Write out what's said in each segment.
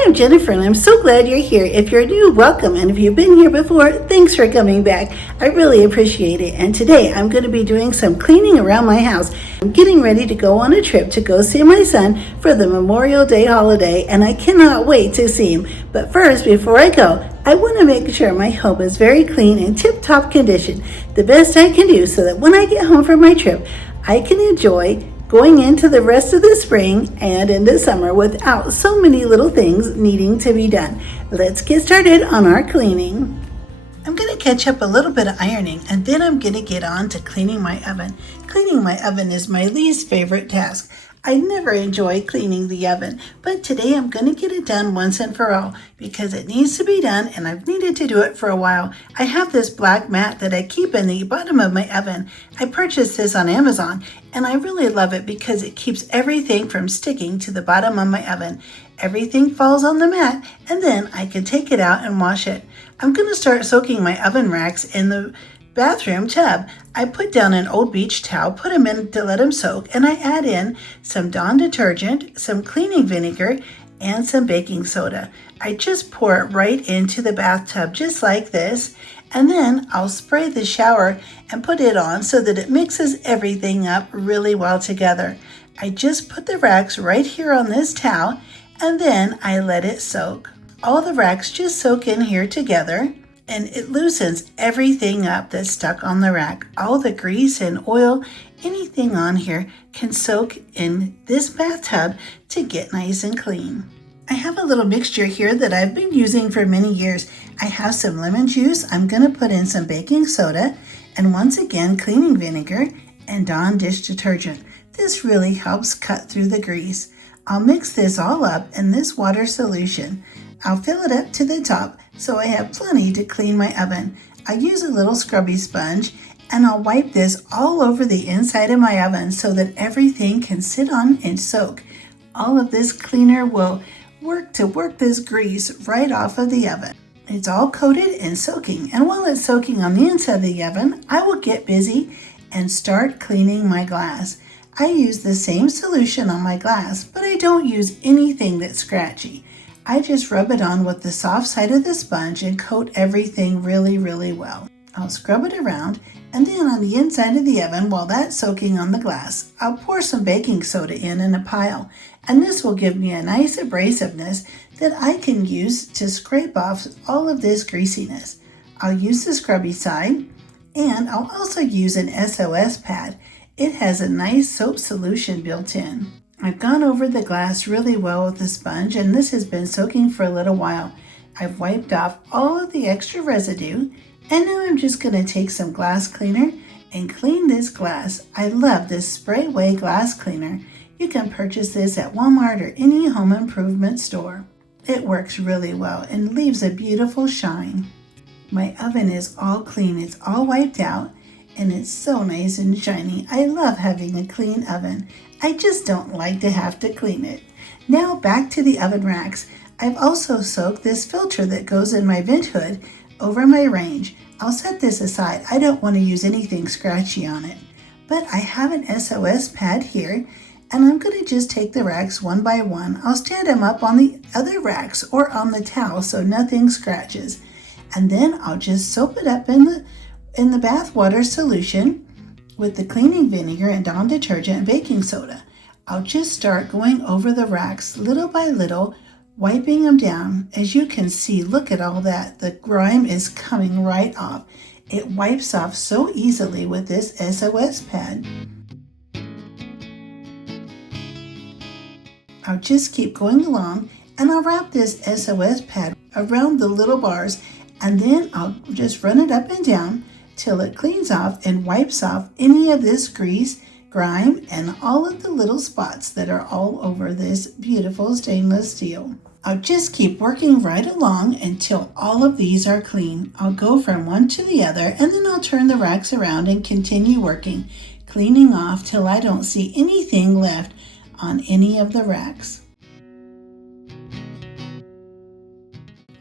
Hi, I'm Jennifer, and I'm so glad you're here. If you're new, welcome, and if you've been here before, thanks for coming back. I really appreciate it. And today I'm going to be doing some cleaning around my house. I'm getting ready to go on a trip to go see my son for the Memorial Day holiday, and I cannot wait to see him. But first, before I go, I want to make sure my home is very clean and tip-top condition, the best I can do, so that when I get home from my trip, I can enjoy going into the rest of the spring and into summer without so many little things needing to be done. Let's get started on our cleaning. I'm going to catch up a little bit of ironing, and then I'm going to get on to cleaning my oven. Cleaning my oven is my least favorite task. I never enjoy cleaning the oven, but today I'm going to get it done once and for all because it needs to be done, and I've needed to do it for a while. I have this black mat that I keep in the bottom of my oven. I purchased this on Amazon, and I really love it because it keeps everything from sticking to the bottom of my oven. Everything falls on the mat, and then I can take it out and wash it. I'm going to start soaking my oven racks in the bathroom tub. I put down an old beach towel, put them in to let them soak, and I add in some Dawn detergent, some cleaning vinegar, and some baking soda. I just pour it right into the bathtub just like this, and then I'll spray the shower and put it on so that it mixes everything up really well together. I just put the racks right here on this towel, and then I let it soak. All the racks just soak in here together, and it loosens everything up that's stuck on the rack. All the grease and oil, anything on here can soak in this bathtub to get nice and clean. I have a little mixture here that I've been using for many years. I have some lemon juice. I'm going to put in some baking soda and once again cleaning vinegar and Dawn dish detergent. This really helps cut through the grease. I'll mix this all up in this water solution. I'll fill it up to the top so I have plenty to clean my oven. I use a little scrubby sponge and I'll wipe this all over the inside of my oven so that everything can sit on and soak. All of this cleaner will work this grease right off of the oven. It's all coated and soaking, and while it's soaking on the inside of the oven, I will get busy and start cleaning my glass. I use the same solution on my glass, but I don't use anything that's scratchy. I just rub it on with the soft side of the sponge and coat everything really, really well. I'll scrub it around, and then on the inside of the oven, while that's soaking on the glass, I'll pour some baking soda in a pile, and this will give me a nice abrasiveness that I can use to scrape off all of this greasiness. I'll use the scrubby side, and I'll also use an SOS pad. It has a nice soap solution built in. I've gone over the glass really well with the sponge, and this has been soaking for a little while. I've wiped off all of the extra residue, and now I'm just going to take some glass cleaner and clean this glass. I love this spray away glass cleaner. You can purchase this at Walmart or any home improvement store. It works really well and leaves a beautiful shine. My oven is all clean. It's all wiped out, and it's so nice and shiny. I love having a clean oven. I just don't like to have to clean it. Now back to the oven racks. I've also soaked this filter that goes in my vent hood over my range. I'll set this aside. I don't want to use anything scratchy on it. But I have an SOS pad here, and I'm going to just take the racks one by one. I'll stand them up on the other racks or on the towel so nothing scratches. And then I'll just soap it up in the bath water solution with the cleaning vinegar and Dawn detergent and baking soda. I'll just start going over the racks little by little, wiping them down. As you can see, look at all that. The grime is coming right off. It wipes off so easily with this SOS pad. I'll just keep going along, and I'll wrap this SOS pad around the little bars, and then I'll just run it up and down till it cleans off and wipes off any of this grease, grime, and all of the little spots that are all over this beautiful stainless steel. I'll just keep working right along until all of these are clean. I'll go from one to the other, and then I'll turn the racks around and continue working, cleaning off till I don't see anything left on any of the racks.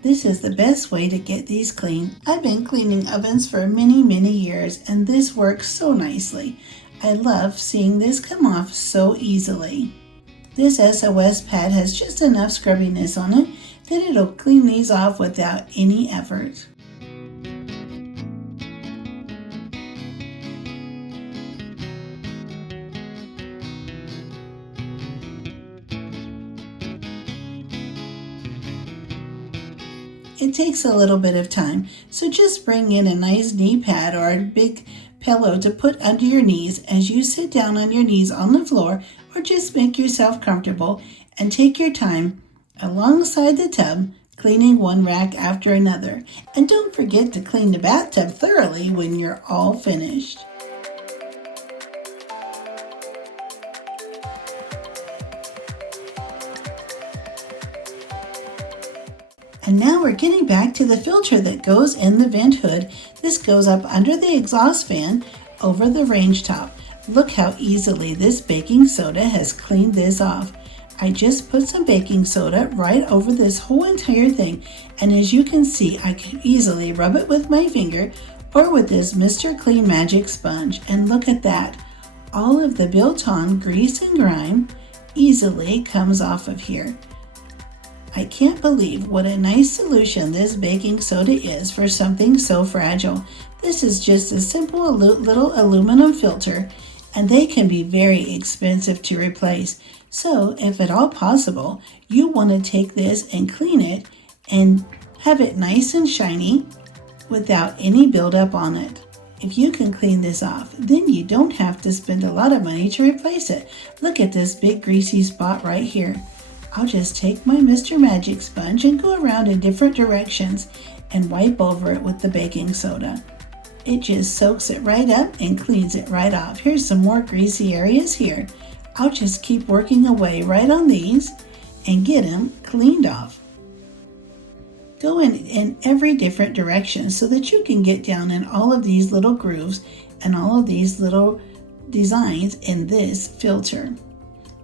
This is the best way to get these clean. I've been cleaning ovens for many, many years, and this works so nicely. I love seeing this come off so easily. This SOS pad has just enough scrubbiness on it then it'll clean these off without any effort. It takes a little bit of time, so just bring in a nice knee pad or a big pillow to put under your knees as you sit down on your knees on the floor, or just make yourself comfortable and take your time alongside the tub, cleaning one rack after another. And don't forget to clean the bathtub thoroughly when you're all finished. And now we're getting back to the filter that goes in the vent hood. This goes up under the exhaust fan over the range top. Look how easily this baking soda has cleaned this off. I just put some baking soda right over this whole entire thing, and as you can see, I can easily rub it with my finger or with this Mr. Clean Magic sponge. And look at that. All of the built-on grease and grime easily comes off of here. I can't believe what a nice solution this baking soda is for something so fragile. This is just a simple little aluminum filter, and they can be very expensive to replace. So if at all possible, you want to take this and clean it and have it nice and shiny without any buildup on it. If you can clean this off, then you don't have to spend a lot of money to replace it. Look at this big greasy spot right here. I'll just take my Mr. Magic sponge and go around in different directions and wipe over it with the baking soda. It just soaks it right up and cleans it right off. Here's some more greasy areas here. I'll just keep working away right on these and get them cleaned off. Go in every different direction so that you can get down in all of these little grooves and all of these little designs in this filter.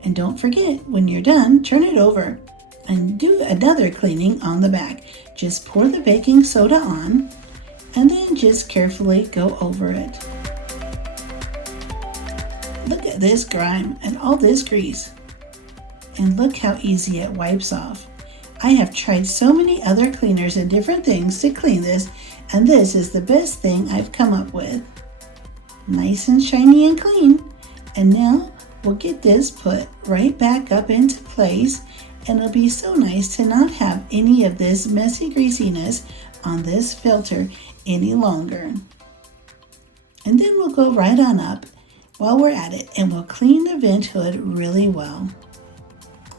And don't forget, when you're done, turn it over and do another cleaning on the back. Just pour the baking soda on and then just carefully go over it. Look at this grime and all this grease. And look how easy it wipes off. I have tried so many other cleaners and different things to clean this, and this is the best thing I've come up with. Nice and shiny and clean. And now we'll get this put right back up into place, and it'll be so nice to not have any of this messy greasiness on this filter any longer. And then we'll go right on up while we're at it, and we'll clean the vent hood really well.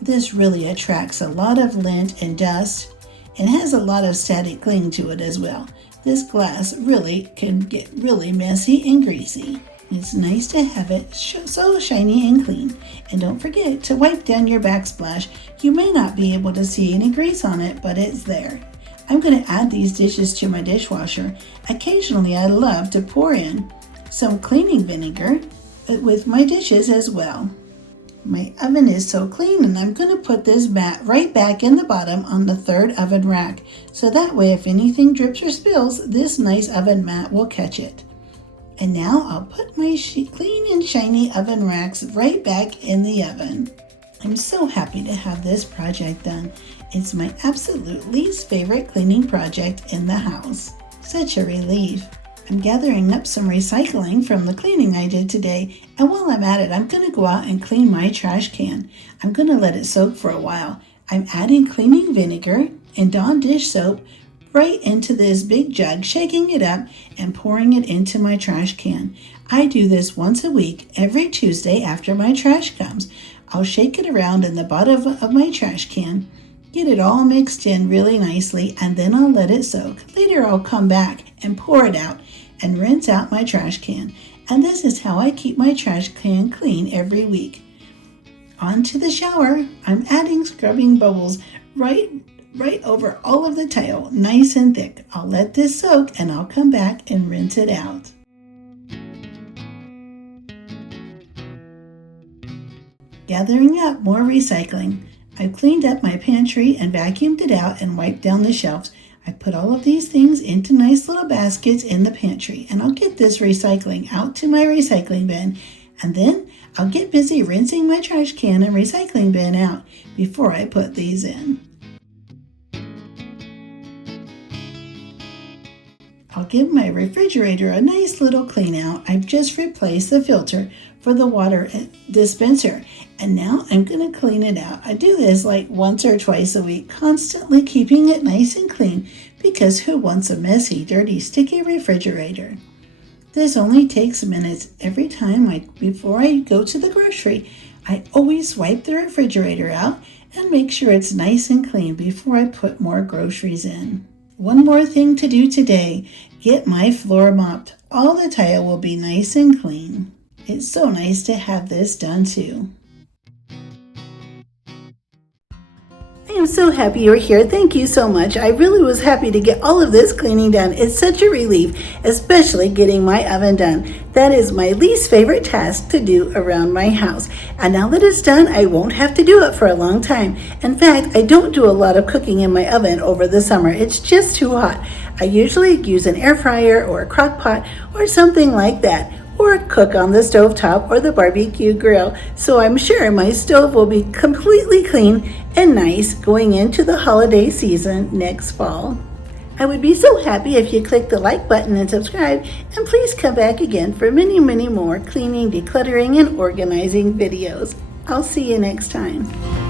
This really attracts a lot of lint and dust and has a lot of static cling to it as well. This glass really can get really messy and greasy. It's nice to have it so shiny and clean. And don't forget to wipe down your backsplash. You may not be able to see any grease on it, but it's there. I'm going to add these dishes to my dishwasher. Occasionally I love to pour in some cleaning vinegar with my dishes as well. My oven is so clean, and I'm going to put this mat right back in the bottom on the third oven rack. So that way if anything drips or spills, this nice oven mat will catch it. And now I'll put my clean and shiny oven racks right back in the oven. I'm so happy to have this project done. It's my absolute least favorite cleaning project in the house. Such a relief. I'm gathering up some recycling from the cleaning I did today, and while I'm at it, I'm going to go out and clean my trash can. I'm going to let it soak for a while. I'm adding cleaning vinegar and Dawn dish soap right into this big jug, shaking it up and pouring it into my trash can. I do this once a week, every Tuesday after my trash comes. I'll shake it around in the bottom of my trash can, get it all mixed in really nicely, and then I'll let it soak. Later I'll come back and pour it out and rinse out my trash can. And this is how I keep my trash can clean every week. On to the shower. I'm adding scrubbing bubbles right over all of the tile, nice and thick. I'll let this soak and I'll come back and rinse it out. Gathering up more recycling. I've cleaned up my pantry and vacuumed it out and wiped down the shelves. I put all of these things into nice little baskets in the pantry, and I'll get this recycling out to my recycling bin, and then I'll get busy rinsing my trash can and recycling bin out before I put these in. give my refrigerator a nice little clean out. I've just replaced the filter for the water dispenser, and now I'm going to clean it out. I do this like once or twice a week, constantly keeping it nice and clean, because who wants a messy, dirty, sticky refrigerator? This only takes minutes. Every time before I go to the grocery, I always wipe the refrigerator out and make sure it's nice and clean before I put more groceries in. One more thing to do today, get my floor mopped. All the tile will be nice and clean. It's so nice to have this done too. I am so happy you're here. Thank you so much. I really was happy to get all of this cleaning done. It's such a relief, especially getting my oven done. That is my least favorite task to do around my house. And now that it's done, I won't have to do it for a long time. In fact, I don't do a lot of cooking in my oven over the summer. It's just too hot. I usually use an air fryer or a crock pot or something like that, or cook on the stovetop or the barbecue grill. So I'm sure my stove will be completely clean and nice going into the holiday season next fall. I would be so happy if you click the like button and subscribe, and please come back again for many, many more cleaning, decluttering, and organizing videos. I'll see you next time.